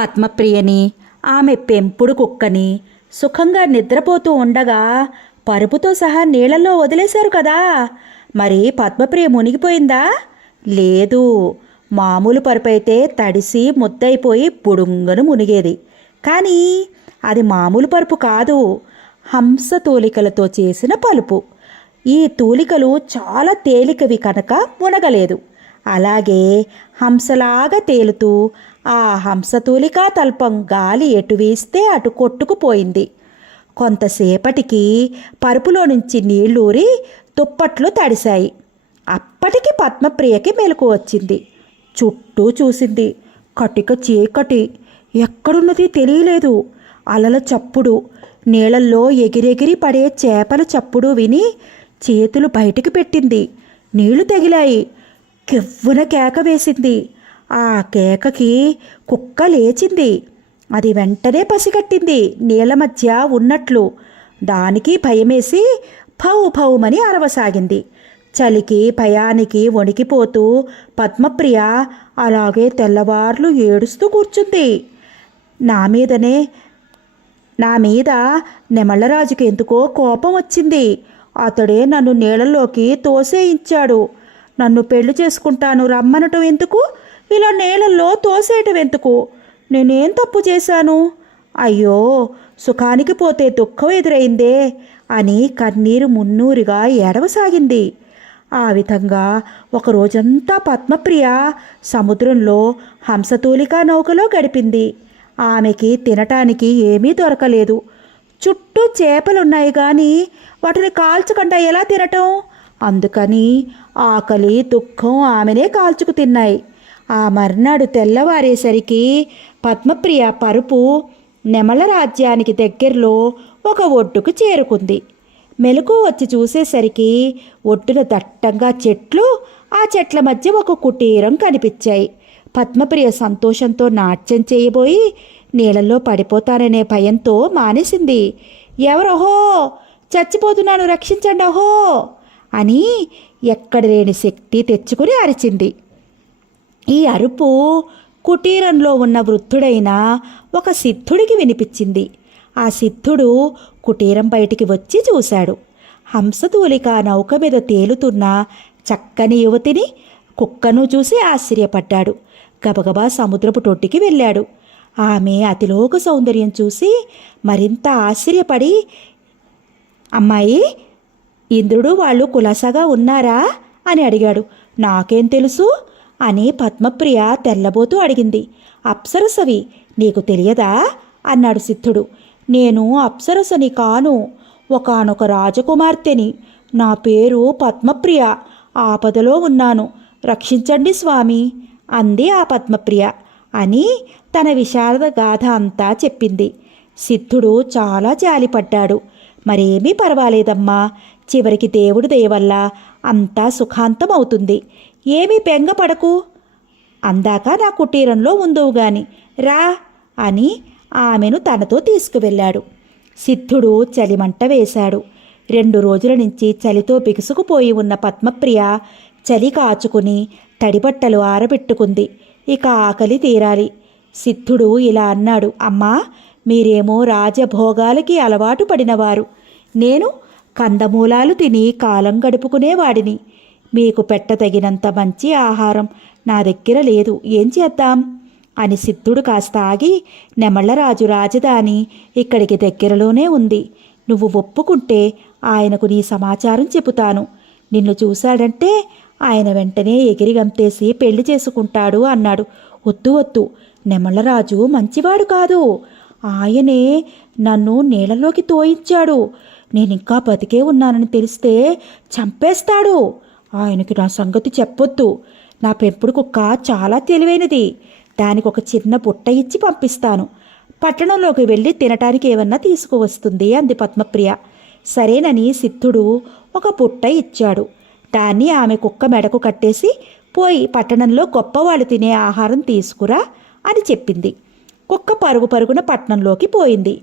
పద్మప్రియని, ఆమె పెంపుడు కుక్కని సుఖంగా నిద్రపోతూ ఉండగా పరుపుతో సహా నీళ్ళల్లో వదిలేశారు కదా. మరి పద్మప్రియ మునిగిపోయిందా? లేదు. మామూలు పరుపైతే తడిసి ముద్దయిపోయి బుడుంగను మునిగేది. కానీ అది మామూలు పరుపు కాదు, హంస తూలికలతో చేసిన పలుపు. ఈ తూలికలు చాలా తేలికవి కనుక మునగలేదు. అలాగే హంసలాగా తేలుతూ ఆ హంసతూలికా తల్పం గాలి ఎటు వీస్తే అటు కొట్టుకుపోయింది. కొంతసేపటికి పరుపులో నుంచి నీళ్లూరి దుప్పట్లు తడిశాయి. అప్పటికి పద్మప్రియకి మెలకు వచ్చింది. చుట్టూ చూసింది. కటిక చీకటి, ఎక్కడున్నది తెలియలేదు. అలల చప్పుడు, నీళ్ళల్లో ఎగిరెగిరి పడే చేపల చప్పుడు విని చేతులు బయటికి పెట్టింది. నీళ్లు తగిలాయి. కెవ్వున కేక వేసింది. ఆ కేకకి కుక్క లేచింది. అది వెంటనే పసిగట్టింది నీళ్ల మధ్య ఉన్నట్లు. దానికి భయమేసి భౌ భౌమని అరవసాగింది. చలికి భయానికి వణికిపోతూ పద్మప్రియ అలాగే తెల్లవార్లు ఏడుస్తూ కూర్చుంది. నా మీద నెమళ్ళరాజుకి ఎందుకో కోపం వచ్చింది. అతడే నన్ను నీళ్ళలోకి తోసేయించాడు. నన్ను పెళ్లి చేసుకుంటాను రమ్మనటం ఎందుకు, ఇలా నీళ్ళల్లో తోసేయటం ఎందుకు? నేనేం తప్పు చేశాను? అయ్యో, సుఖానికి పోతే దుఃఖం ఎదురైందే అని కన్నీరు మున్నూరిగా ఏడవసాగింది. ఆ విధంగా ఒకరోజంతా పద్మప్రియ సముద్రంలో హంసతూలికా నౌకలో గడిపింది. ఆమెకి తినటానికి ఏమీ దొరకలేదు. చుట్టూ చేపలున్నాయి కానీ వాటిని కాల్చకుండా ఎలా తినటం? అందుకని ఆకలి దుఃఖం ఆమెనే కాల్చుకు తిన్నాయి. ఆ మర్నాడు తెల్లవారేసరికి పద్మప్రియ పరుపు నెమల రాజ్యానికి దగ్గరలో ఒక ఒడ్డుకు చేరుకుంది. మెలకు వచ్చి చూసేసరికి ఒడ్డున దట్టంగా చెట్లు, ఆ చెట్ల మధ్య ఒక కుటీరం కనిపించాయి. పద్మప్రియ సంతోషంతో నాట్యం చేయబోయి నీళ్ళల్లో పడిపోతాననే భయంతో మానేసింది. ఎవరహో, చచ్చిపోతున్నాను రక్షించండి అహో అని ఎక్కడ లేని శక్తి తెచ్చుకుని అరిచింది. ఈ అరుపు కుటీరంలో ఉన్న వృద్ధుడైన ఒక సిద్ధుడికి వినిపించింది. ఆ సిద్ధుడు కుటీరం బయటికి వచ్చి చూశాడు. హంసతూలిక నౌక మీద తేలుతున్న చక్కని యువతిని, కుక్కను చూసి ఆశ్చర్యపడ్డాడు. గబగబా సముద్రపు టొట్టికి వెళ్ళాడు. ఆమె అతిలోక సౌందర్యం చూసి మరింత ఆశ్చర్యపడి, అమ్మాయి, ఇంద్రుడు వాళ్ళు కులాసాగా ఉన్నారా అని అడిగాడు. నాకేం తెలుసు అని పద్మప్రియ తెల్లబోతూ అడిగింది. అప్సరసవి, నీకు తెలియదా అన్నాడు సిద్ధుడు. నేను అప్సరసని కాను, ఒకానొక రాజకుమార్తెని. నా పేరు పద్మప్రియ. ఆపదలో ఉన్నాను, రక్షించండి స్వామి అంది ఆ పద్మప్రియ అని తన విషాద గాథ అంతా చెప్పింది. సిద్ధుడు చాలా జాలిపడ్డాడు. మరేమీ పర్వాలేదమ్మా, చివరికి దేవుడి దయవల్ల అంతా సుఖాంతం అవుతుంది. ఏమీ బెంగపడకు, అందాక నా కుటీరంలో ఉందువు గాని రా అని ఆమెను తనతో తీసుకువెళ్ళాడు. సిద్ధుడు చలిమంట వేశాడు. 2 రోజుల నుంచి చలితో బిగుసుకుపోయి ఉన్న పద్మప్రియ చలి కాచుకుని తడిబట్టలు ఆరబెట్టుకుంది. ఇక ఆకలి తీరాలి. సిద్ధుడు ఇలా అన్నాడు. అమ్మా, మీరేమో రాజభోగాలకి అలవాటు పడినవారు. నేను కందమూలాలు తిని కాలం గడుపుకునేవాడిని. మీకు పెట్టదగినంత మంచి ఆహారం నా దగ్గర లేదు, ఏం చేద్దాం అని సిద్ధుడు కాస్త ఆగి, నెమళ్ళరాజు రాజధాని ఇక్కడికి దగ్గరలోనే ఉంది. నువ్వు ఒప్పుకుంటే ఆయనకు నీ సమాచారం చెబుతాను. నిన్ను చూశాడంటే ఆయన వెంటనే ఎగిరి గంతేసి పెళ్లి చేసుకుంటాడు అన్నాడు. వద్దు వద్దు, నెమళ్ళరాజు మంచివాడు కాదు. ఆయనే నన్ను నీళ్ళలోకి తోయించాడు. నేనింకా బతికే ఉన్నానని తెలిస్తే చంపేస్తాడు. ఆయనకి నా సంగతి చెప్పొద్దు. నా పెంపుడు కుక్క చాలా తెలివైనది. దానికి ఒక చిన్న బుట్ట ఇచ్చి పంపిస్తాను. పట్టణంలోకి వెళ్ళి తినటానికి ఏమన్నా తీసుకువస్తుంది అంది పద్మప్రియ. సరేనని సిద్ధుడు ఒక బుట్ట ఇచ్చాడు. దాన్ని ఆమె కుక్క మెడకు కట్టేసి, పోయి పట్టణంలో గొప్పవాళ్ళు తినే ఆహారం తీసుకురా అని చెప్పింది. కుక్క పరుగు పరుగున పట్టణంలోకి పోయింది.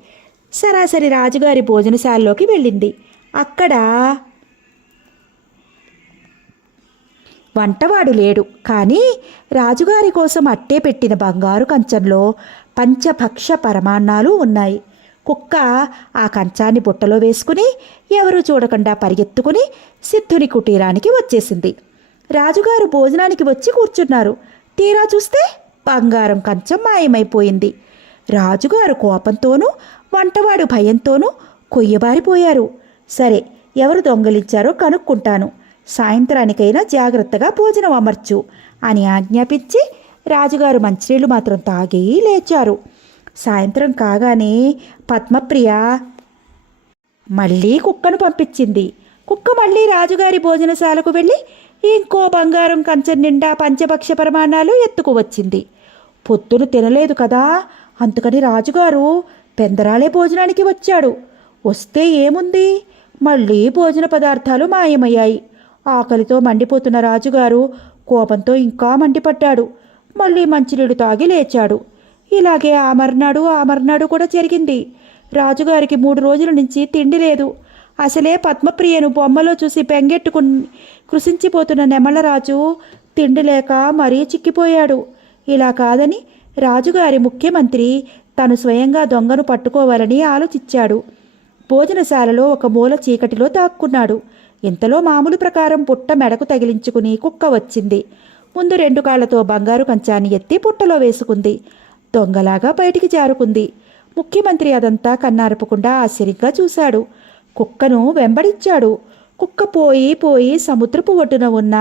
సరాసరి రాజుగారి భోజనశాలలోకి వెళ్ళింది. అక్కడ వంటవాడు లేడు. కానీ రాజుగారి కోసం అట్టే పెట్టిన బంగారు కంచంలో పంచభక్ష పరమాన్నాలు ఉన్నాయి. కుక్క ఆ కంచాన్ని బుట్టలో వేసుకుని ఎవరూ చూడకుండా పరిగెత్తుకుని సిద్ధుని కుటీరానికి వచ్చేసింది. రాజుగారు భోజనానికి వచ్చి కూర్చున్నారు. తీరా చూస్తే బంగారం కంచం మాయమైపోయింది. రాజుగారు కోపంతోనూ వంటవాడు భయంతోనూ కొయ్యబారిపోయారు. సరే, ఎవరు దొంగలించారో కనుక్కుంటాను, సాయంత్రానికైనా జాగ్రత్తగా భోజనం అమర్చు అని ఆజ్ఞాపించి రాజుగారు మంచినీళ్లు మాత్రం తాగి లేచారు. సాయంత్రం కాగానే పద్మప్రియ మళ్ళీ కుక్కను పంపించింది. కుక్క మళ్ళీ రాజుగారి భోజనశాలకు వెళ్ళి ఇంకో బంగారం కంచం నిండా పంచభక్ష పరమాణాలు ఎత్తుకువచ్చింది. పొద్దున తినలేదు కదా, అందుకని రాజుగారు పెందరాలే భోజనానికి వచ్చాడు. వస్తే ఏముంది, మళ్ళీ భోజన పదార్థాలు మాయమయ్యాయి. ఆకలితో మండిపోతున్న రాజుగారు కోపంతో ఇంకా మండిపడ్డాడు. మళ్ళీ మంచినీడు తాగి లేచాడు. ఇలాగే ఆ మర్నాడు కూడా జరిగింది. రాజుగారికి 3 రోజుల నుంచి తిండి లేదు. అసలే పద్మప్రియను బొమ్మలో చూసి బెంగెట్టుకుని కృషించిపోతున్న నెమళ్ళరాజు తిండి లేక మరీ చిక్కిపోయాడు. ఇలా కాదని రాజుగారి ముఖ్యమంత్రి తను స్వయంగా దొంగను పట్టుకోవాలని ఆలోచించాడు. భోజనశాలలో ఒక మూల చీకటిలో దాక్కున్నాడు. ఇంతలో మామూలు ప్రకారం పుట్ట మెడకు తగిలించుకుని కుక్క వచ్చింది. ముందు 2 కాళ్లతో బంగారు కంచాన్ని ఎత్తి పుట్టలో వేసుకుంది. దొంగలాగా బయటికి జారుకుంది. ముఖ్యమంత్రి అదంతా కన్నారపకుండా ఆశ్చర్యంగా చూశాడు. కుక్కను వెంబడించాడు. కుక్క పోయి సముద్రపు ఒడ్డున ఉన్న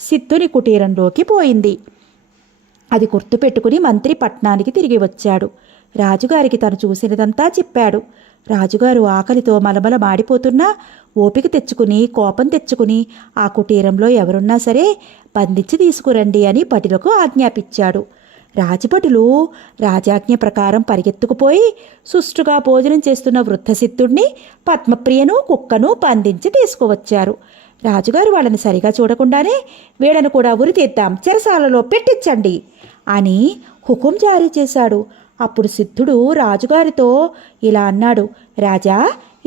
సిద్ధుని కుటీరంలోకి పోయింది. అది గుర్తుపెట్టుకుని మంత్రి పట్నానికి తిరిగి వచ్చాడు. రాజుగారికి తను చూసినదంతా చెప్పాడు. రాజుగారు ఆకలితో మలమల మాడిపోతున్నా ఓపిక తెచ్చుకుని కోపం తెచ్చుకుని ఆ కుటీరంలో ఎవరున్నా సరే బంధించి తీసుకురండి అని భటులకు ఆజ్ఞాపించాడు. రాజభటులు రాజాజ్ఞ ప్రకారం పరిగెత్తుకుపోయి సుష్టుగా భోజనం చేస్తున్న వృద్ధసిద్ధుడిని, పద్మప్రియను, కుక్కను బంధించి తీసుకువచ్చారు. రాజుగారు వాళ్ళని సరిగా చూడకుండానే వీళ్ళను కూడా ఉరి తీద్దాం, చెరసాలలో పెట్టించండి అని హుకుం జారీ చేశాడు. అప్పుడు సిద్ధుడు రాజుగారితో ఇలా అన్నాడు, రాజా,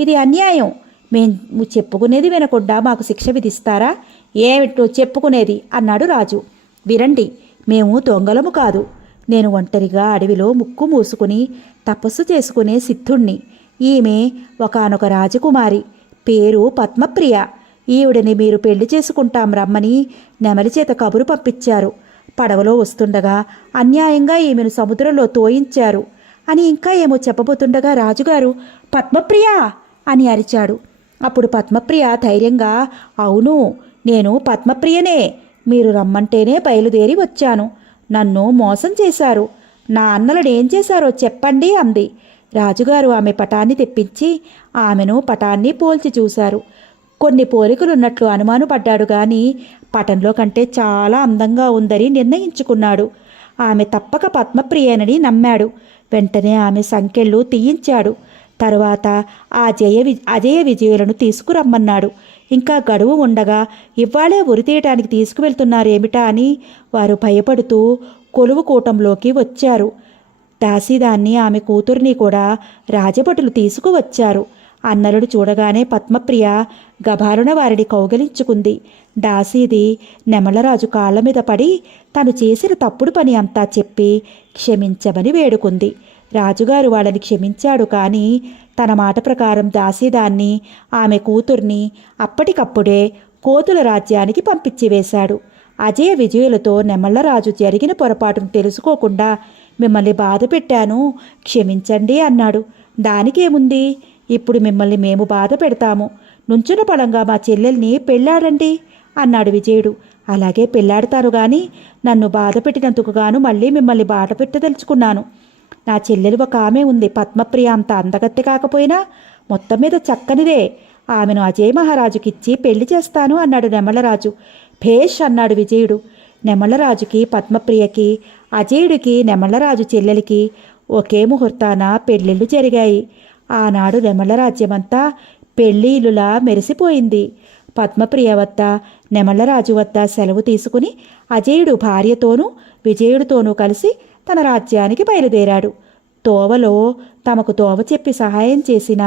ఇది అన్యాయం. మేము చెప్పుకునేది వినకుండా మాకు శిక్ష విధిస్తారా? ఏమిటో చెప్పుకునేది అన్నాడు రాజు. వినండి, మేము దొంగలము కాదు. నేను ఒంటరిగా అడవిలో ముక్కు మూసుకుని తపస్సు చేసుకునే సిద్ధుణ్ణి. ఈమె ఒకానొక రాజకుమారి, పేరు పద్మప్రియ. ఈవిడని మీరు పెళ్లి చేసుకుంటాం రమ్మని నెమలి చేత కబురు పంపించారు. పడవలో వస్తుండగా అన్యాయంగా ఈమెను సముద్రంలో తోయించారు అని ఇంకా ఏమో చెప్పబోతుండగా రాజుగారు పద్మప్రియ అని అరిచాడు. అప్పుడు పద్మప్రియ ధైర్యంగా, అవును, నేను పద్మప్రియనే. మీరు రమ్మంటేనే బయలుదేరి వచ్చాను. నన్ను మోసం చేశారు. నా అన్నలనేం చేశారో చెప్పండి అంది. రాజుగారు ఆమె పటాన్ని తెప్పించి ఆమెను పటాన్ని పోల్చి చూశారు. కొన్ని పోలికలున్నట్లు అనుమానపడ్డాడు గాని పటంలో కంటే చాలా అందంగా ఉందని నిర్ణయించుకున్నాడు. ఆమె తప్పక పద్మప్రియేనని నమ్మాడు. వెంటనే ఆమె సంకెళ్ళు తీయించాడు. తరువాత అజయ విజయులను తీసుకురమ్మన్నాడు. ఇంకా గడువు ఉండగా ఇవ్వాళే ఉరితీయటానికి తీసుకువెళ్తున్నారేమిటా అని వారు భయపడుతూ కొలువు కూటంలోకి వచ్చారు. దాసీదాన్ని, ఆమె కూతుర్ని కూడా రాజభటులు తీసుకువచ్చారు. అన్నలుడు చూడగానే పద్మప్రియ గభారున వారిని కౌగలించుకుంది. దాసీది నెమళ్ళరాజు కాళ్ల మీద పడి తను చేసిన తప్పుడు పని అంతా చెప్పి క్షమించమని వేడుకుంది. రాజుగారు వాళ్ళని క్షమించాడు. కానీ తన మాట ప్రకారం దాసీదాన్ని, ఆమె కూతుర్ని అప్పటికప్పుడే కోతుల రాజ్యానికి పంపించివేశాడు. అజయ విజయులతో నెమళ్ళరాజు జరిగిన పొరపాటును తెలుసుకోకుండా మిమ్మల్ని బాధ పెట్టాను, క్షమించండి అన్నాడు. దానికేముంది, ఇప్పుడు మిమ్మల్ని మేము బాధ పెడతాము. నుంచున పడంగా మా చెల్లెల్ని పెళ్ళాడండి అన్నాడు విజయుడు. అలాగే పెళ్ళాడతాను గాని నన్ను బాధ పెట్టినందుకు గాను మళ్ళీ మిమ్మల్ని బాధ పెట్టదలుచుకున్నాను. నా చెల్లెలు ఒక ఆమె ఉంది, పద్మప్రియ. అంత అందగత్తె కాకపోయినా మొత్తం మీద చక్కనిదే. ఆమెను అజయ్ మహారాజుకిచ్చి పెళ్లి చేస్తాను అన్నాడు నెమళ్ళరాజు. భేష్ అన్నాడు విజయుడు. నెమళ్ళరాజుకి, పద్మప్రియకి, అజయుడికి, నెమళ్ళరాజు చెల్లెలికి ఒకే ముహూర్తాన పెళ్ళిళ్ళు జరిగాయి. ఆనాడు నెమళ్ళరాజ్యమంతా పెళ్ళిళ్ళులా మెరిసిపోయింది. పద్మప్రియ వద్ద, నెమళ్ళరాజు వద్ద సెలవు తీసుకుని అజయుడు భార్యతోనూ విజయుడితోనూ కలిసి తన రాజ్యానికి బయలుదేరాడు. తోవలో తమకు తోవ చెప్పి సహాయం చేసిన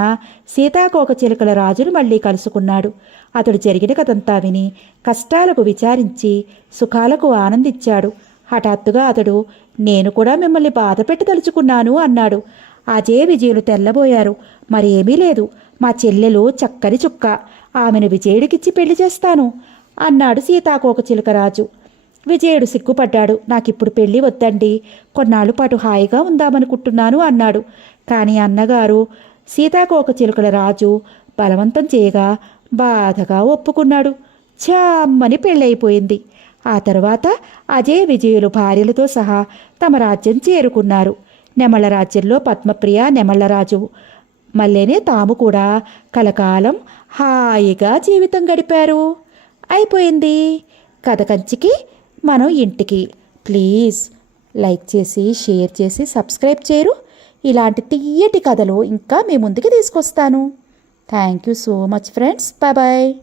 సీతాకోక చిలుకల రాజును మళ్ళీ కలుసుకున్నాడు. అతడు జరిగిన కథంతా విని కష్టాలకు విచారించి సుఖాలకు ఆనందించాడు. హఠాత్తుగా అతడు, నేను కూడా మిమ్మల్ని బాధ పెట్టదలుచుకున్నాను అన్నాడు. అజయ్ విజయులు తెల్లబోయారు. మరేమీ లేదు, మా చెల్లెలు చక్కని చుక్క, ఆమెను విజయుడికిచ్చి పెళ్లి చేస్తాను అన్నాడు సీతాకోకచిలుకరాజు. విజయుడు సిగ్గుపడ్డాడు. నాకిప్పుడు పెళ్ళి వద్దండి, కొన్నాళ్ళ పాటు హాయిగా ఉందామనుకుంటున్నాను అన్నాడు. కానీ అన్నగారు సీతాకోకచిలుకల రాజు బలవంతం చేయగా బాధగా ఒప్పుకున్నాడు. ఛామ్మని పెళ్ళైపోయింది. ఆ తరువాత అజయ్ విజయులు భార్యలతో సహా తమ రాజ్యం చేరుకున్నారు. నెమళ్ల రాజ్యంలో పద్మప్రియ నెమళ్లరాజు మళ్ళీనే తాము కూడా కలకాలం హాయిగా జీవితం గడిపారు. అయిపోయింది కథ. కంచికి మనం ఇంటికి. ప్లీజ్ లైక్ చేసి షేర్ చేసి సబ్స్క్రైబ్ చేయరు. ఇలాంటి తియ్యటి కథలు ఇంకా మీ ముందుకి తీసుకొస్తాను. Thank you so much friends. Bye bye.